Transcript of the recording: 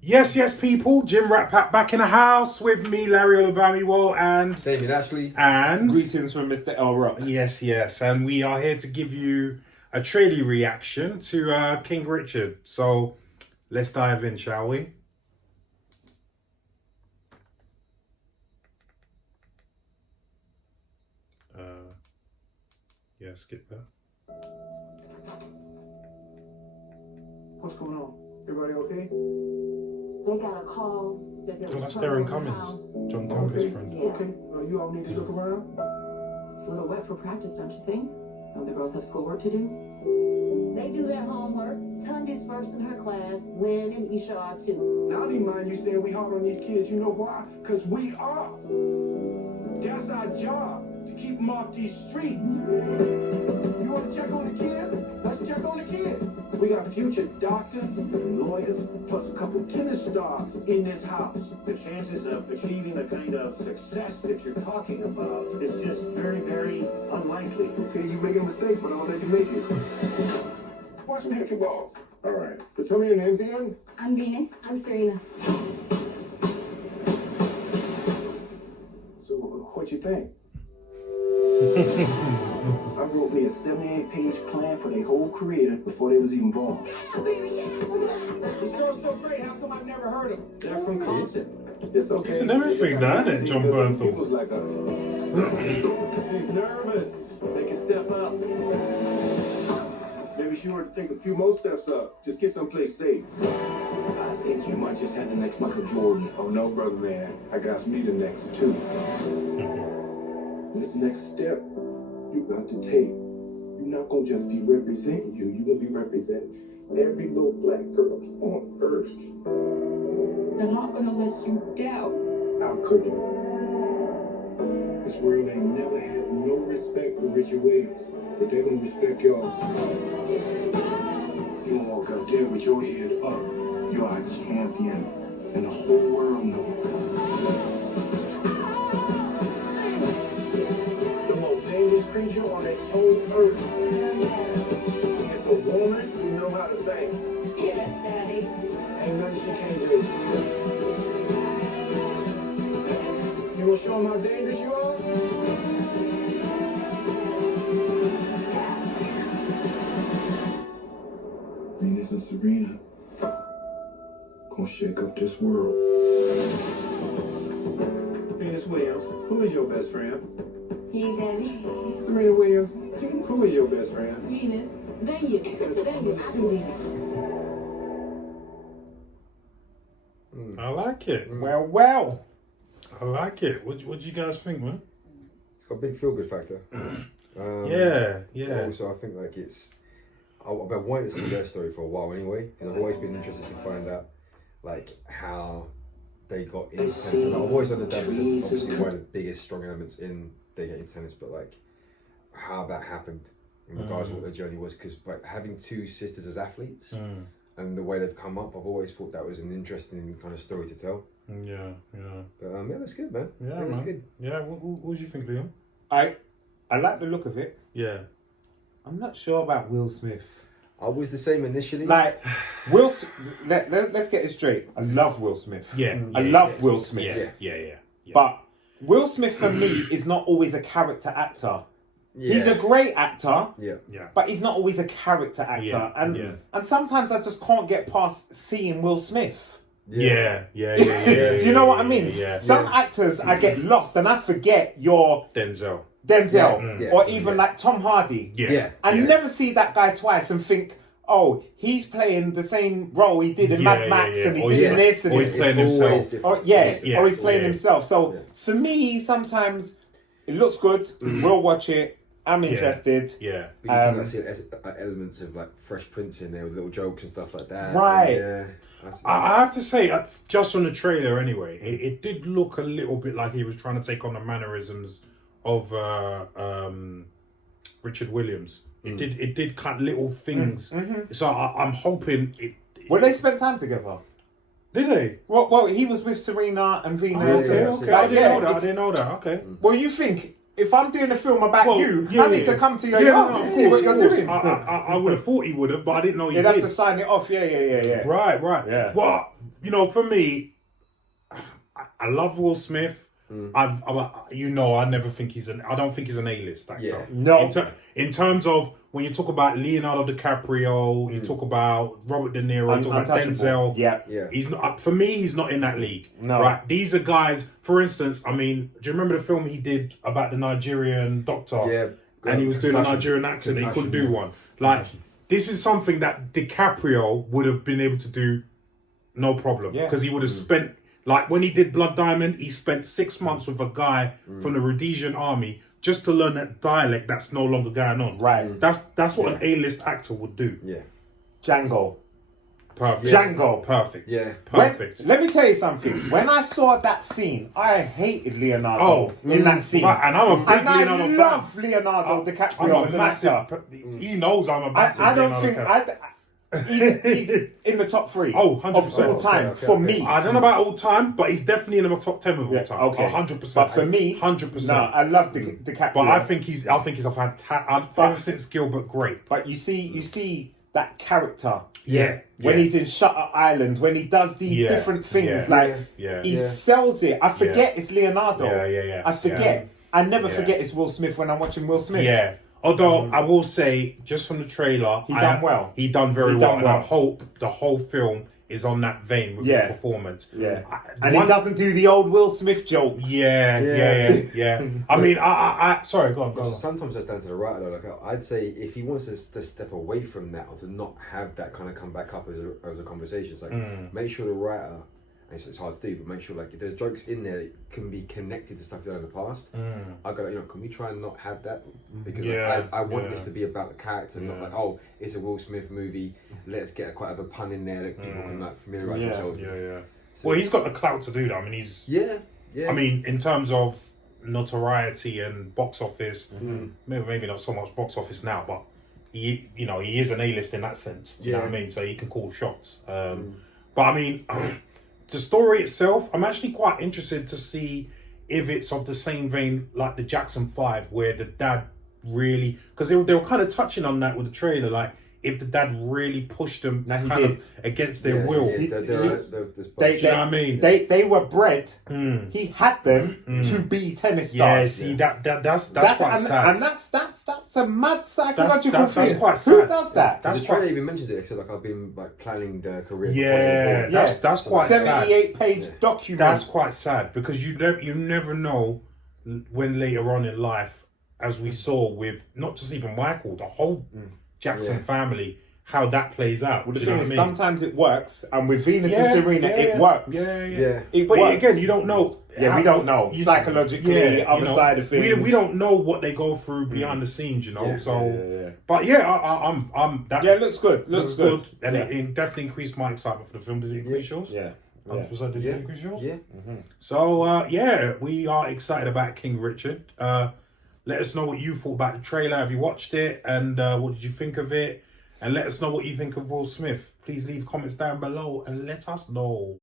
Yes, people. Jim Rat Pack back in the house with me, Larry Olabamiwo, and Damien Ashley. And greetings from Mr. L Rock. Yes, and we are here to give you a trailer reaction to King Richard. So let's dive in, shall we? Yeah, skip that. What's going on? Everybody okay? They got a call, said there was That's trouble Darren in the Cummins, house. John Cummins' friend. Yeah. Okay. You all need to look around? It's a little wet for practice, don't you think? Don't the girls have schoolwork to do? They do their homework. Tundi's first in her class. Lynn and Isha are too. Now I don't mind you saying we hard on these kids. You know why? Because we are. That's our job, to keep them off these streets. You want to check on the kids? Let's check on the kids. We got future doctors and lawyers, plus a couple tennis stars in this house. The chances of achieving the kind of success that you're talking about is just very, very unlikely. Okay, you making a mistake, but I'll let you make it. Watch me hit your balls. All right. So tell me your names again. I'm Venus. I'm Serena. So what you think? I wrote me a 78-page plan for their whole career before they was even born. This girl's so great, how come I've never heard of her? They're from Compton. It's okay. He's in everything now, isn't it, John Bernthal? People's like us. She's nervous. Make it step up. Maybe she ought to take a few more steps up. Just get someplace safe. I think you might just have the next Michael Jordan. Oh no, brother man. I got me the next too. This next step you got to take. You're not gonna just be representing you. You're gonna be representing every little black girl on earth. They're not gonna let you down. How could you? This world ain't never had no respect for Richard Williams, but they're gonna respect y'all. You gonna walk out there with your head up. You are a champion, and the whole world knows. The most dangerous creature on this whole earth. It's a woman who know how to think. Yes, Daddy. Ain't nothing she can't do. You gonna show them how dangerous you are? Venus and Serena gonna shake up this world. Venus Williams, who is your best friend? You, Daddy. Serena Williams, who is your best friend? Venus. Then you. I like it. Well. I like it. What do you guys think, man? It's got a big feel-good factor. Yeah. Also, I think like I've been wanting to see their story for a while anyway, because I've always been interested to find out like how they got into tennis. And I've always understood obviously one of the biggest strong elements in they getting tennis, but like how that happened in regards to what their journey was, because like having two sisters as athletes and the way they've come up, I've always thought that was an interesting kind of story to tell. Yeah. But yeah, that's good, man. Yeah, that's man. good. Yeah, what do you think, Liam? I like the look of it. Yeah. I'm not sure about Will Smith. I was the same initially. Like, let's get it straight. I love Will Smith. I Yeah, love Will Smith. Yeah. But Will Smith for me is not always a character actor. Yeah. He's a great actor, Yeah. but he's not always a character actor. Yeah. And sometimes I just can't get past seeing Will Smith. Yeah. Do you know what I mean? Yeah. Some actors I get lost and I forget you're Denzel. or even like Tom Hardy. Yeah. And you never see that guy twice and think, oh, he's playing the same role he did in Mad Max and he did in this and Or he's playing himself. or he's playing himself. So for me, sometimes it looks good. We'll watch it. I'm interested. Yeah. But you can like, see elements of like Fresh Prince in there with little jokes and stuff like that. Right. Yeah. I have to say, just from the trailer anyway, it did look a little bit like he was trying to take on the mannerisms of Richard Williams. It did cut little things. So I'm hoping it. Will they spend time together? Did they? Well, he was with Serena and Venus. Okay. I didn't know that. Okay. Well, you think if I'm doing a film about Well, you, yeah, I need yeah. to come to your Yeah, yard no, and of see what course, you're of course. doing. I would have thought he would have, but I didn't know he You'd did. have to sign it off. Yeah. Right. Yeah. Well, you know, for me, I love Will Smith. I never think I don't think he's an A-list actor. Yeah. No. In terms of when you talk about Leonardo DiCaprio, you talk about Robert De Niro, you talk about Untouchable. Denzel. Yeah. He's not, for me, he's not in that league. No. Right. These are guys, for instance, I mean, do you remember the film he did about the Nigerian doctor? Yeah. And he was doing a Concussion. Nigerian accent, he couldn't Concussion, do one. Like, this is something that DiCaprio would have been able to do no problem. Yeah. Because he would have spent, like when he did Blood Diamond, he spent 6 months with a guy from the Rhodesian army just to learn that dialect that's no longer going on. Right. That's what an A-list actor would do. Yeah. Django. Perfect. Django. Perfect. Yeah. Perfect. Let me tell you something. When I saw that scene, I hated Leonardo in that scene. Right, and I'm a big And I Leonardo fan. love Leonardo DiCaprio I'm as a an actor. massive. He knows I'm a massive. I don't Leonardo think fan. he's in the top 3 Oh, of 100%. all time Okay. for me. I don't know about all time, but he's definitely in the top 10 of all Yeah, time. okay. 100%. But for me, 100%. No, I love DiCaprio. But I think he's a fantastic. Ever since Gilbert, great. But you see that character. Yeah. When he's in Shutter Island, when he does these different things, he sells it. I forget it's Leonardo. Yeah. I forget. I never forget it's Will Smith when I'm watching Will Smith. Yeah. Although I will say, just from the trailer, He done well. He done very He well, done and I well. hope the whole film is on that vein with his performance. Yeah. And he doesn't do the old Will Smith jokes. Yeah. I mean, I sorry, go on. Sometimes that's down to the writer. Though. Like I'd say, if he wants to step away from that or to not have that kind of come back up as a conversation, it's like make sure the writer. And it's hard to do, but make sure like if there's jokes in there that can be connected to stuff you've done in the past. I go, can we try and not have that? Because I want this to be about the character, not like it's a Will Smith movie. Let's get quite a pun in there that people can like familiarise themselves with. Yeah. So, well, he's got the clout to do that. I mean, he's yeah. I mean, in terms of notoriety and box office, maybe not so much box office now, but he is an A-list in that sense. You know what I mean? So he can call shots. But I mean. The story itself, I'm actually quite interested to see if it's of the same vein like the Jackson 5, where the dad really, because they were kind of touching on that with the trailer, like if the dad really pushed them against their will. Do you know what I mean? They were bred. He had them to be tennis stars. Yeah, see that's quite sad. And that's a mad psychological thing. That's quite sad. Who does that? The trailer even mentions it. So like I've been like planning the career. Yeah, that's quite sad. 78-page document. That's quite sad because you never know when later on in life, as we saw with not just even Michael, the whole Jackson family, how that plays out. Well, the you thing know is, what I mean? sometimes it works, and with Venus and Serena, it works. Yeah. It But works. again, you don't know. Yeah, we don't know psychologically, other side of things. We don't know what they go through behind the scenes, you know. But I'm that. Yeah, it looks good. Looks good. And it definitely increased my excitement for the film. Did it increase yours? Yeah. 100%. Did it increase yours? Yeah. So we are excited about King Richard. Let us know what you thought about the trailer. Have you watched it? And what did you think of it? And let us know what you think of Will Smith. Please leave comments down below and let us know.